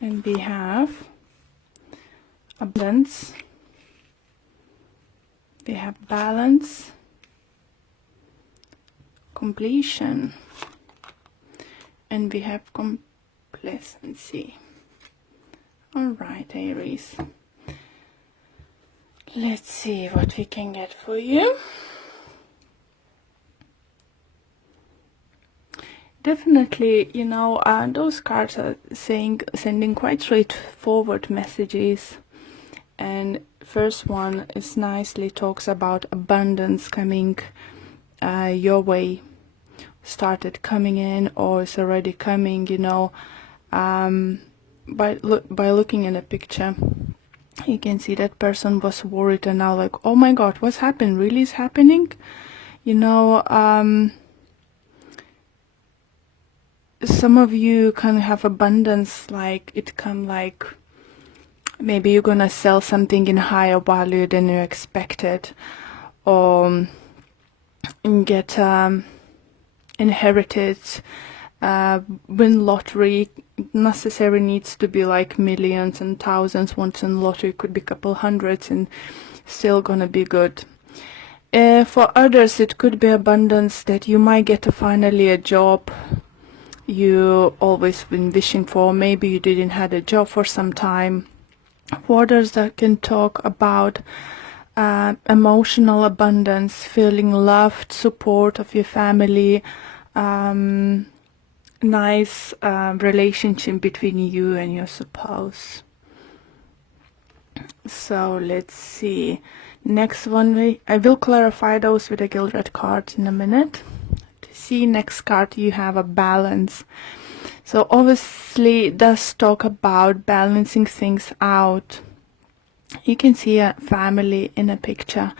And we have abundance, we have balance, completion, and we have complacency. All right, Aries. Let's see what we can get for you. Definitely, you know, those cards are sending quite straightforward messages. And first one is nicely talks about abundance coming your way, started coming in or is already coming, you know. By looking in a picture, you can see that person was worried and now like, oh my god, what's happened? Really is happening? You know, some of you can have abundance, like it come like maybe you're gonna sell something in higher value than you expected, or get inherited, win lottery. Necessarily needs to be like millions and thousands. Once in lottery could be a couple hundreds and still gonna be good. For others it could be abundance that you might get finally a job you always been wishing for. Maybe you didn't have a job for some time. For others that can talk about emotional abundance, feeling loved, support of your family, nice relationship between you and your spouse. So let's see. Next one, I will clarify those with the Gilded cards in a minute. To see next card, you have a balance. So obviously it does talk about balancing things out. You can see a family in a picture,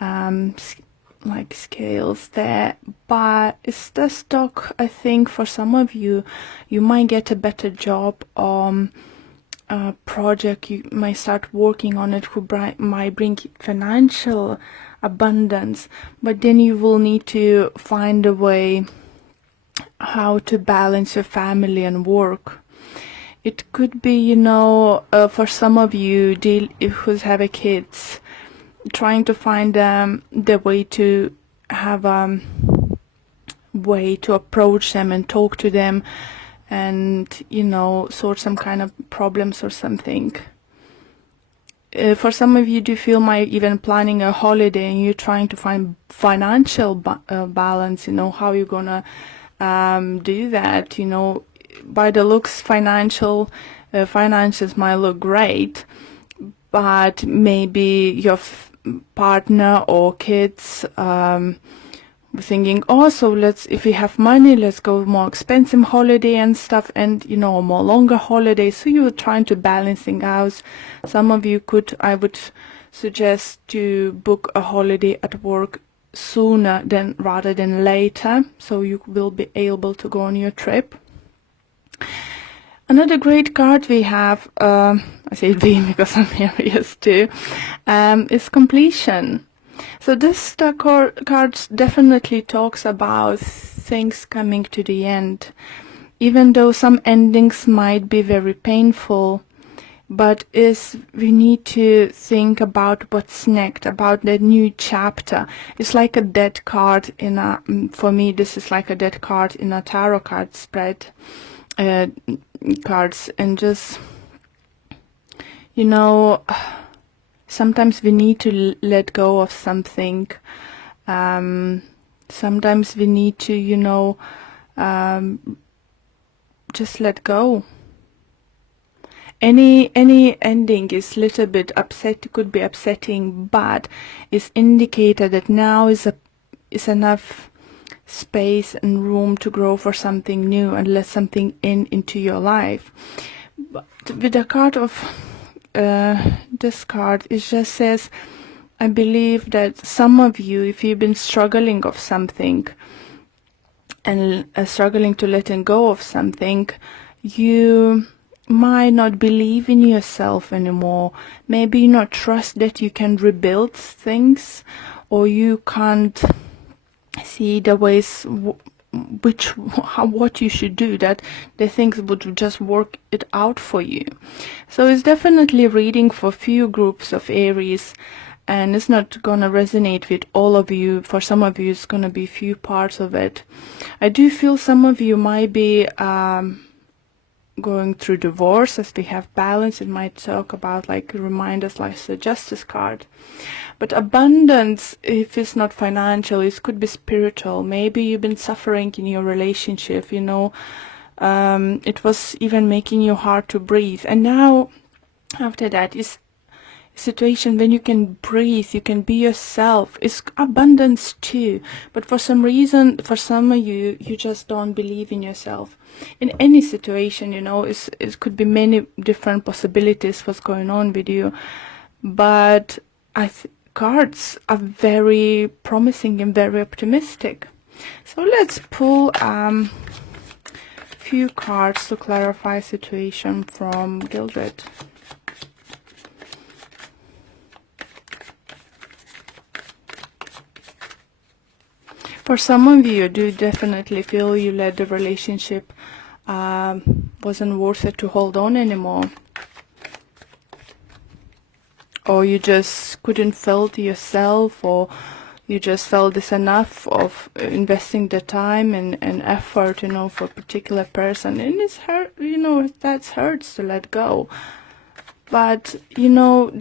like scales there, but it does talk, I think for some of you, you might get a better job on a project, you might start working on it, who might bring financial abundance, but then you will need to find a way how to balance your family and work. It could be, you know, for some of you who have a kids, trying to find the way to have a way to approach them and talk to them and, you know, sort some kind of problems or something. For some of you, do you feel might even planning a holiday and you're trying to find financial balance, you know, how you're gonna do that, you know. By the looks, finances might look great, but maybe your partner or kids thinking, oh, so if we have money, let's go more expensive holiday and stuff, and, you know, more longer holiday. So you're trying to balance things out. Some of you I would suggest to book a holiday at work sooner rather than later, so you will be able to go on your trip. Another great card we have, I say we because I'm Aries too, is completion. So this card definitely talks about things coming to the end, even though some endings might be very painful. But we need to think about what's next, about the new chapter. It's like a dead card for me, this is like a dead card in a tarot card spread. Cards, and just, you know, sometimes we need to let go of something. Sometimes we need to, you know, just let go. Any ending is a little bit could be upsetting, but it's indicated that now is enough space and room to grow for something new and let something into your life. But with the card of this card, it just says, I believe that some of you, if you've been struggling of something and struggling to letting go of something, you might not believe in yourself anymore. Maybe you not trust that you can rebuild things, or you can't see the ways what you should do, that the things would just work it out for you. So it's definitely reading for few groups of Aries, and it's not gonna resonate with all of you. For some of you, it's gonna be few parts of it. I do feel some of you might be going through divorce. As we have balance, it might talk about, like, remind us, like the Justice card. But abundance, if it's not financial, it could be spiritual. Maybe you've been suffering in your relationship, you know, it was even making you hard to breathe, and now after that is situation when you can breathe, you can be yourself. It's abundance too, but for some reason, for some of you, you just don't believe in yourself in any situation, you know. It could be many different possibilities what's going on with you, but cards are very promising and very optimistic. So let's pull few cards to clarify situation from Gildred. For some of you, do definitely feel you let the relationship wasn't worth it to hold on anymore, or you just couldn't felt yourself, or you just felt this enough of investing the time and effort, you know, for a particular person, and it's hurt, you know, that hurts to let go. But you know,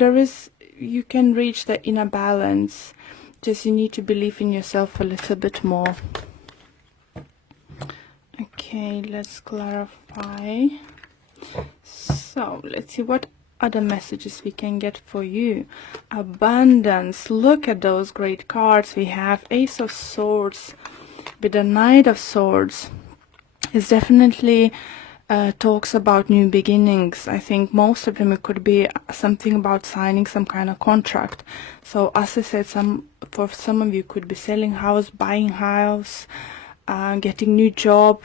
you can reach the inner balance. Just you need to believe in yourself a little bit more. Okay, let's clarify. So let's see what other messages we can get for you. Abundance. Look at those great cards we have. Ace of Swords with the Knight of Swords. It's definitely talks about new beginnings. I think most of them, it could be something about signing some kind of contract. So as I said, for some of you could be selling house, buying house, getting new job,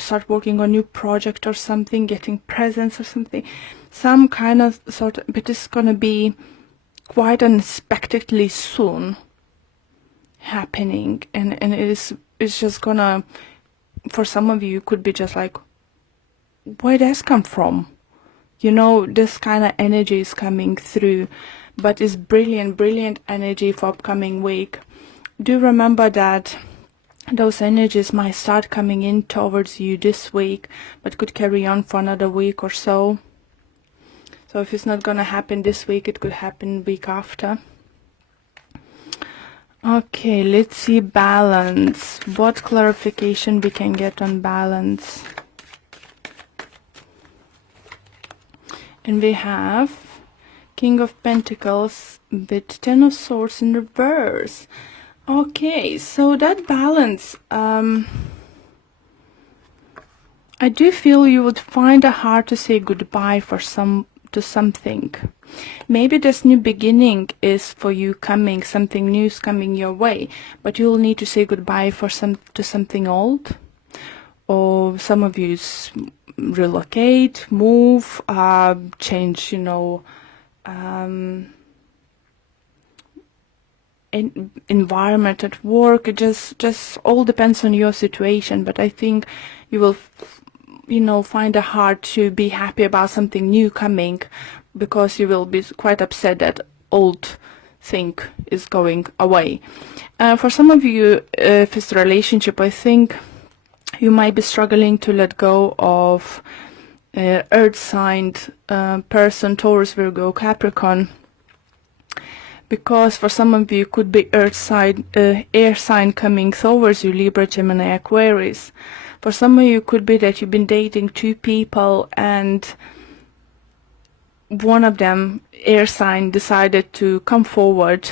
start working on new project or something, getting presents or something, some kind of sort of, but it's gonna be quite unexpectedly soon happening, and it's just gonna, for some of you, could be just like, where does come from? You know, this kind of energy is coming through, but it's brilliant energy for upcoming week. Do remember that those energies might start coming in towards you this week, but could carry on for another week or so. So if it's not gonna happen this week, it could happen week after. Okay, let's see balance. What clarification we can get on balance? And we have King of Pentacles with Ten of Swords in reverse. Okay, so that balance, I do feel you would find it hard to say goodbye to something. Maybe this new beginning is for you coming, something new is coming your way, but you'll need to say goodbye to something old. Or some of you relocate, move, change, you know, environment at work. It just all depends on your situation, but I think you will, you know, find it hard to be happy about something new coming, because you will be quite upset that old thing is going away. For some of you, if it's a relationship, I think you might be struggling to let go of earth sign person, Taurus, Virgo, Capricorn, because for some of you could be earth sign, air sign coming towards you, Libra, Gemini, Aquarius. For some of you could be that you've been dating two people and one of them, air sign, decided to come forward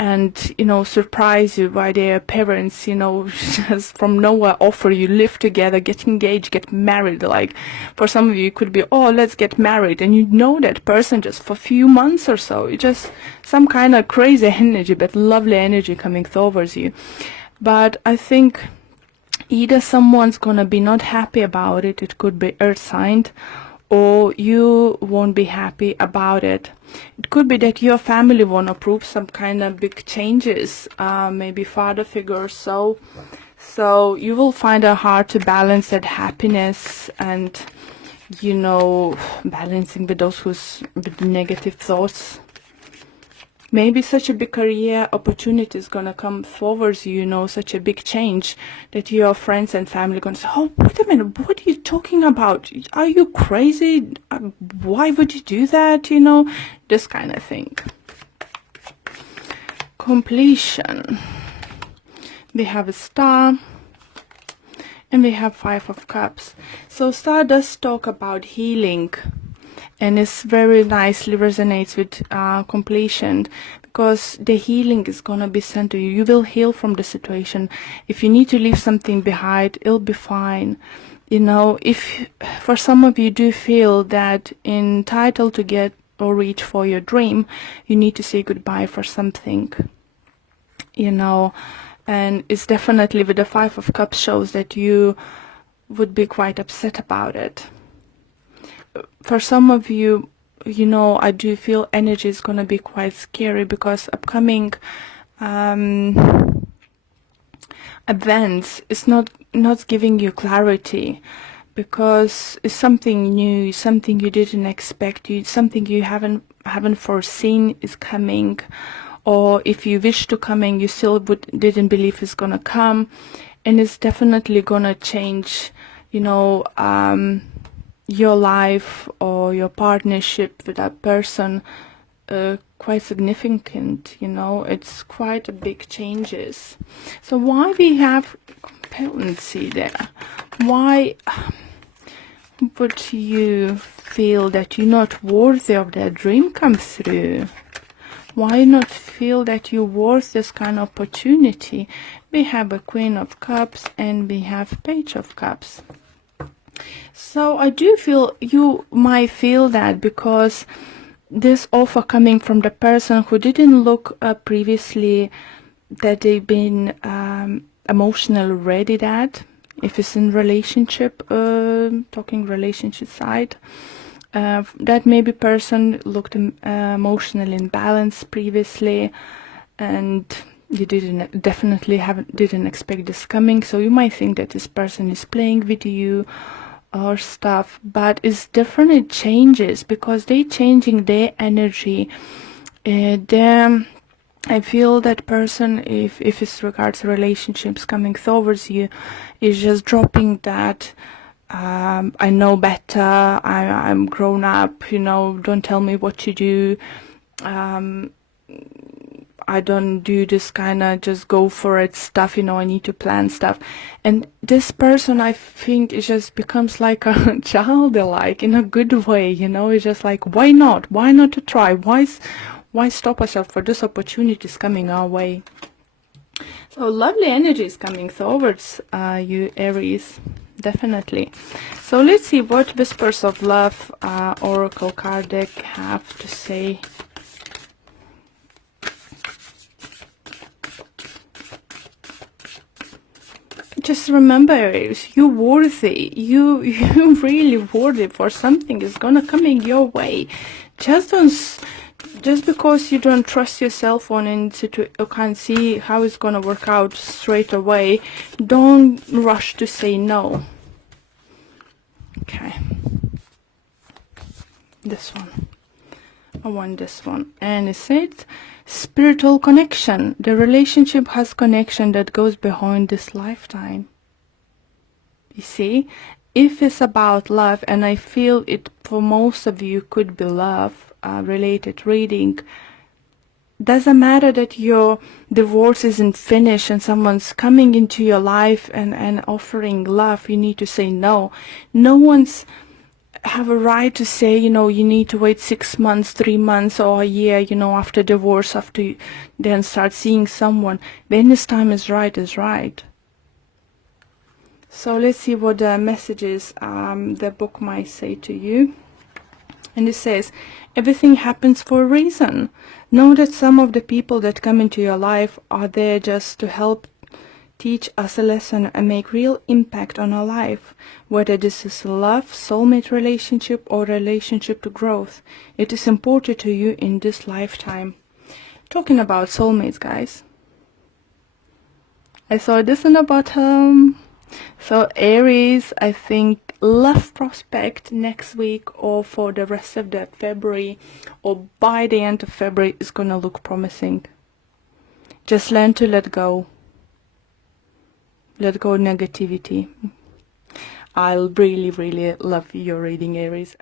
and, you know, surprise you by their parents, you know, just from nowhere offer you live together, get engaged, get married. Like for some of you it could be, oh, let's get married, and you know that person just for a few months or so. It's just some kind of crazy energy, but lovely energy coming towards you. But I think either someone's gonna be not happy about it, it could be earth signed, or you won't be happy about it. It could be that your family won't approve some kind of big changes, maybe father figure or so. So you will find it hard to balance that happiness and, you know, balancing with those with the negative thoughts. Maybe such a big career opportunity is gonna come forward, you know, such a big change that your friends and family gonna say, oh, wait a minute, what are you talking about? Are you crazy? Why would you do that? You know, this kind of thing. Completion. We have a star and we have 5 of cups. So star does talk about healing, and it's very nicely resonates with completion, because the healing is gonna be sent to you. You will heal from the situation. If you need to leave something behind, it'll be fine. You know, if for some of you do feel that entitled to get or reach for your dream, you need to say goodbye for something, you know. And it's definitely with the 5 of cups shows that you would be quite upset about it. For some of you, you know, I do feel energy is going to be quite scary, because upcoming events is not giving you clarity, because it's something new, something you didn't expect, something you haven't foreseen is coming, or if you wish to coming, you still didn't believe it's gonna come, and it's definitely gonna change, you know, your life or your partnership with that person, quite significant, you know. It's quite a big changes. So why we have competency there? Why would you feel that you're not worthy of that dream come through? Why not feel that you're worth this kind of opportunity? We have a Queen of Cups and we have Page of Cups. So I do feel you might feel that, because this offer coming from the person who didn't look previously that they've been emotionally ready, that if it's in relationship, talking relationship side, that maybe person looked emotionally imbalanced previously, and you didn't expect this coming. So you might think that this person is playing with you or stuff, but it's different. It changes because they changing their energy. I feel that person, if it's regards to relationships coming towards you, is just dropping that I know better, I'm grown up, you know, don't tell me what to do, I don't do this kind of just go for it stuff, you know, I need to plan stuff. And this person, I think, it just becomes like a childlike in a good way, you know. It's just like, why not to try, why stop ourselves for this opportunities coming our way. So lovely energies coming towards you, Aries, definitely. So let's see what Whispers of Love Oracle card deck have to say. Just remember, Aries, you're worthy. You really worthy for something is gonna coming your way. Just because you don't trust yourself on you can't see how it's gonna work out straight away, don't rush to say no. Okay. This one. I want this one. And it said spiritual connection. The relationship has connection that goes beyond this lifetime. You see, if it's about love, and I feel it for most of you could be love related reading, doesn't matter that your divorce isn't finished and someone's coming into your life and offering love, you need to say no. No one's have a right to say, you know, you need to wait 6 months, 3 months, or a year, you know, after divorce, after you then start seeing someone. When this time is right, is right. So let's see what the messages the book might say to you. And it says, everything happens for a reason. Know that some of the people that come into your life are there just to help teach us a lesson and make real impact on our life, whether this is love, soulmate relationship, or relationship to growth. It is important to you in this lifetime. Talking about soulmates, guys. I saw this on the bottom. So Aries, I think love prospect next week or for the rest of the February or by the end of February is gonna look promising. Just learn to let go. Let go negativity. I'll really, really love your reading, Aries.